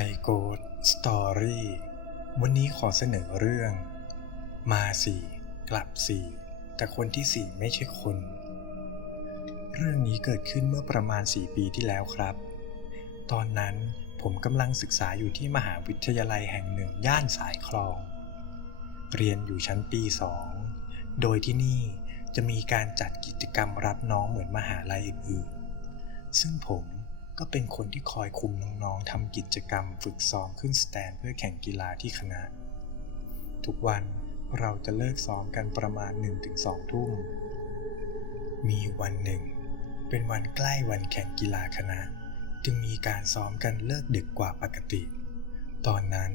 ไทยโกดสตอรี่ วันนี้ขอเสนอเรื่อง มาสี่กลับสี่แต่คนที่สี่ไม่ใช่คน เรื่องนี้เกิดขึ้นเมื่อประมาณ4ปีที่แล้วครับ ตอนนั้นผมกำลังศึกษาอยู่ที่มหาวิทยาลัยแห่งหนึ่งย่านสายคลอง เรียนอยู่ชั้นปีสอง โดยที่นี่จะมีการจัดกิจกรรมรับน้องเหมือนมหาลัยอื่นๆ ซึ่งผม ก็เป็นคนที่คอยคุมน้องๆทำกิจกรรมฝึกซ้อมขึ้นสแตนเพื่อแข่งกีฬาที่คณะ ทุกวันเราจะเลิกซ้อมกันประมาณ 1-2 ทุ่ม มีวันหนึ่ง เป็นวันใกล้วันแข่งกีฬาคณะ จึงมีการซ้อมกันเลิกดึกกว่าปกติ ตอนนั้น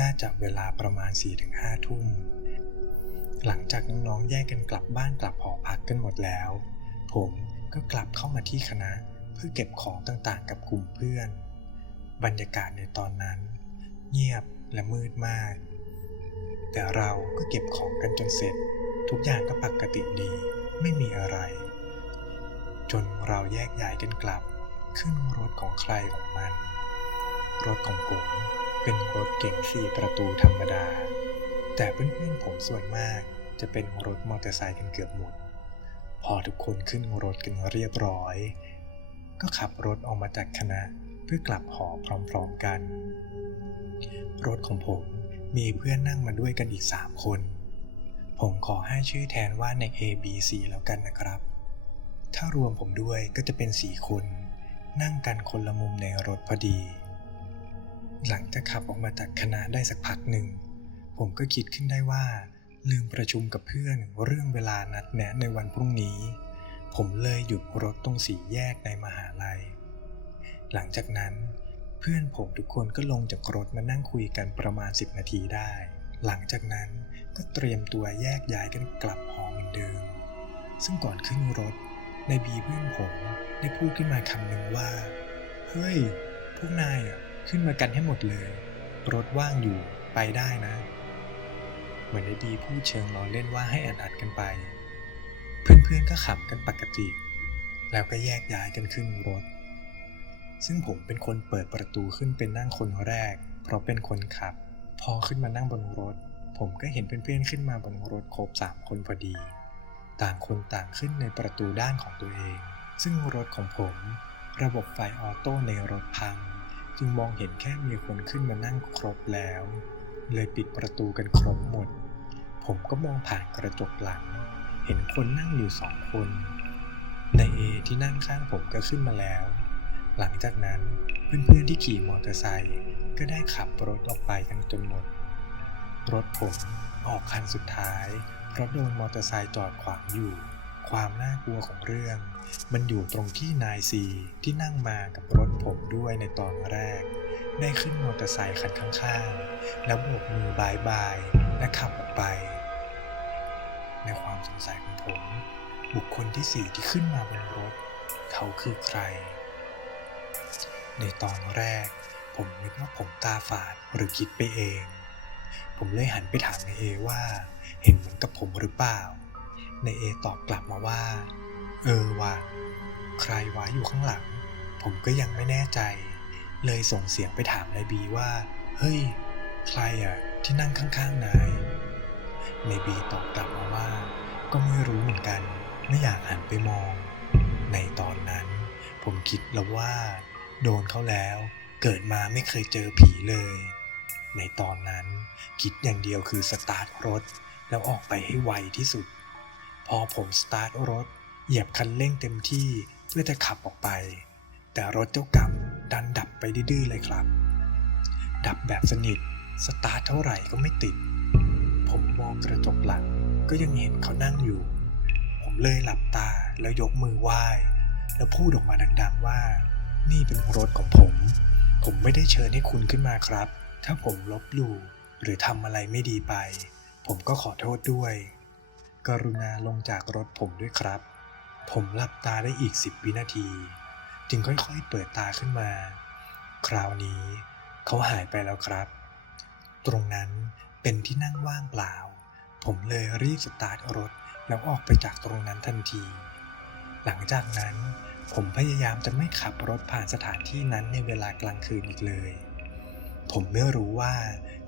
น่าจะเวลาประมาณ 4-5 ทุ่ม หลังจากน้องๆแยกกันกลับบ้านกลับหอพักกันหมดแล้ว ผมก็กลับเข้ามาที่คณะ พื่อเก็บของต่างๆ กับกลุ่มเพื่อน บรรยากาศในตอนนั้น เงียบและมืดมาก แต่เราก็เก็บของกันจนเสร็จ ทุกอย่างก็ปกติดี ไม่มีอะไร จนเราแยกย้ายกันกลับ ขึ้นรถของใครของมัน รถของผมเป็นรถเก๋งสี่ประตูธรรมดา แต่เพื่อนๆผมส่วนมากจะเป็นรถมอเตอร์ไซค์กันเกือบหมด พอทุกคนขึ้นรถกันเรียบร้อย ก็ขับรถออกมาจากคณะเพื่อกลับหอพร้อมๆกัน รถของผมมีเพื่อนนั่งมาด้วยกันอีก3คน ผมขอให้ชื่อแทนว่าใน A B C แล้วกันนะครับ ถ้ารวมผมด้วยก็จะเป็น4คน นั่งกันคนละมุมในรถพอดี หลังจากขับออกมาจากคณะได้สักพักหนึ่ง ผมก็คิดขึ้นได้ว่า ลืมประชุมกับเพื่อนเรื่องเวลานัดแนะในวันพรุ่งนี้ ผมเลยหยุดรถตรงสี่แยกในมหาลัย หลังจากนั้นเพื่อนผมทุกคนก็ลงจากรถมานั่งคุยกันประมาณ 10 นาทีได้ หลังจากนั้นก็เตรียมตัวแยกย้ายกันกลับหอเหมือนเดิม ซึ่งก่อนขึ้นรถในบีเพื่อนผมได้พูดขึ้นมาคำหนึ่งว่า เฮ้ย พวกนายอะขึ้นมากันให้หมดเลย รถว่างอยู่ไปได้นะ เหมือนในบีพูดเชิงล้อเล่นว่าให้อัดอัดๆกันไป เพื่อนๆก็ขำกันปกติ แล้วก็แยกย้ายกันขึ้นรถ ซึ่งผมเป็นคนเปิดประตูขึ้นเป็นนั่งคนแรก เพราะเป็นคนขับ พอขึ้นมานั่งบนรถ ผมก็เห็นเพื่อนๆขึ้นมาบนรถครบสามคนพอดี ต่างคนต่างขึ้นในประตูด้านของตัวเอง ซึ่งรถของผม ระบบไฟออโต้ในรถพัง จึงมองเห็นแค่มีคนขึ้นมานั่งครบแล้ว เลยปิดประตูกันครบหมด ผมก็มองผ่านกระจกหลัง ห็นคนนั่งอยู่สองคน ในเอที่นั่งข้างผมก็ขึ้นมาแล้ว หลังจากนั้นเพื่อนๆที่ขี่มอเตอร์ไซค์ก็ได้ขับรถออกไปกันจนหมด รถผมออกคันสุดท้าย เพราะโดนมอเตอร์ไซค์จอดขวางอยู่ ความน่ากลัวของเรื่อง มันอยู่ตรงที่นายซีที่นั่งมากับรถผมด้วยในตอนแรก ได้ขึ้นมอเตอร์ไซค์คันข้างๆ แล้วโบกมือบายบายและขับออกไป ในความสงสัยของผม บุคคลที่สี่ที่ขึ้นมาบนรถ เขาคือใคร ในตอนแรก ผมนึกว่าผมตาฝาดหรือคิดไปเอง ผมเลยหันไปถามนายเอว่า เห็นเหมือนกับผมหรือเปล่านายเอตอบกลับมาว่า เออว่ะใครวะอยู่ข้างหลัง ผมก็ยังไม่แน่ใจ เลยส่งเสียงไปถามนายบีว่า เฮ้ย ใครอะที่นั่งข้างๆนาย ในบีตอบกลับมาว่า ก็ไม่รู้เหมือนกัน ไม่อยากหันไปมอง ในตอนนั้น ผมคิดแล้วว่า โดนเขาแล้ว เกิดมาไม่เคยเจอผีเลย ในตอนนั้นคิดอย่างเดียวคือสตาร์ทรถ แล้วออกไปให้ไวที่สุด พอผมสตาร์ทรถ เหยียบคันเร่งเต็มที่เพื่อจะขับออกไป แต่รถเจ้ากรรมดันดับไปดื้อเลยครับ ดับแบบสนิท สตาร์ทเท่าไหร่ก็ไม่ติด มองกระจกหลังก็ยังเห็นเขานั่งอยู่ ผมเลยหลับตาแล้วยกมือไหว้ แล้วพูดออกมาดัง ๆว่า นี่เป็นรถของผม ผมไม่ได้เชิญให้คุณขึ้นมาครับ ถ้าผมลบหลู่หรือทำอะไรไม่ดีไป ผมก็ขอโทษด้วย กรุณาลงจากรถผมด้วยครับ ผมหลับตาได้อีกสิบวินาที จึงค่อยๆเปิดตาขึ้นมา คราวนี้เขาหายไปแล้วครับ ตรงนั้นเป็นที่นั่งว่างเปล่า ผมเลยรีบสตาร์ทรถแล้วออกไปจากตรงนั้นทันที หลังจากนั้นผมพยายามจะไม่ขับรถผ่านสถานที่นั้นในเวลากลางคืนอีกเลย ผมไม่รู้ว่า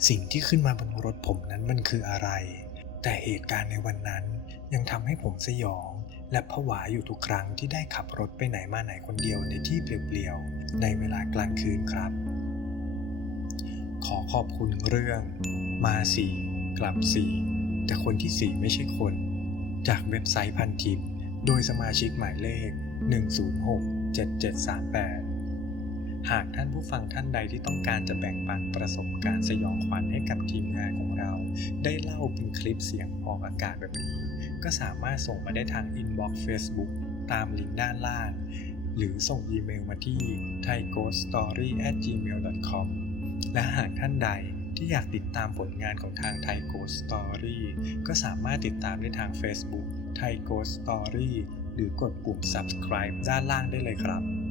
สิ่งที่ขึ้นมาบนรถผมนั้นมันคืออะไร แต่เหตุการณ์ในวันนั้นยังทำให้ผมสยอง และผวาอยู่ทุกครั้งที่ได้ขับรถไปไหนมาไหนคนเดียวในที่เปลี่ยวๆ ในเวลากลางคืนครับ ขอขอบคุณเรื่อง มาสี่กลับสี่ แต่คนที่สี่ไม่ใช่คน จากเว็บไซต์พันทิป โดยสมาชิกหมายเลข 1067738 หากท่านผู้ฟังท่านใดที่ต้องการจะแบ่งปันประสบการณ์สยองขวัญให้กับทีมงานของเรา ได้เล่าเป็นคลิปเสียงออกอากาศแบบนี้ ก็สามารถส่งมาได้ทางอินบ็อกซ์ Facebook ตามลิงก์ด้านล่าง หรือส่งอีเมลมาที่ thaighoststory@gmail.com และหากท่านใด ที่อยากติดตามผลงานของทางไทยโกศลอรี่ก็สามารถติดตามได้ทาง Facebook Thai Ghost Story หรือกดปุ่ม subscribe ด้านล่างได้เลยครับ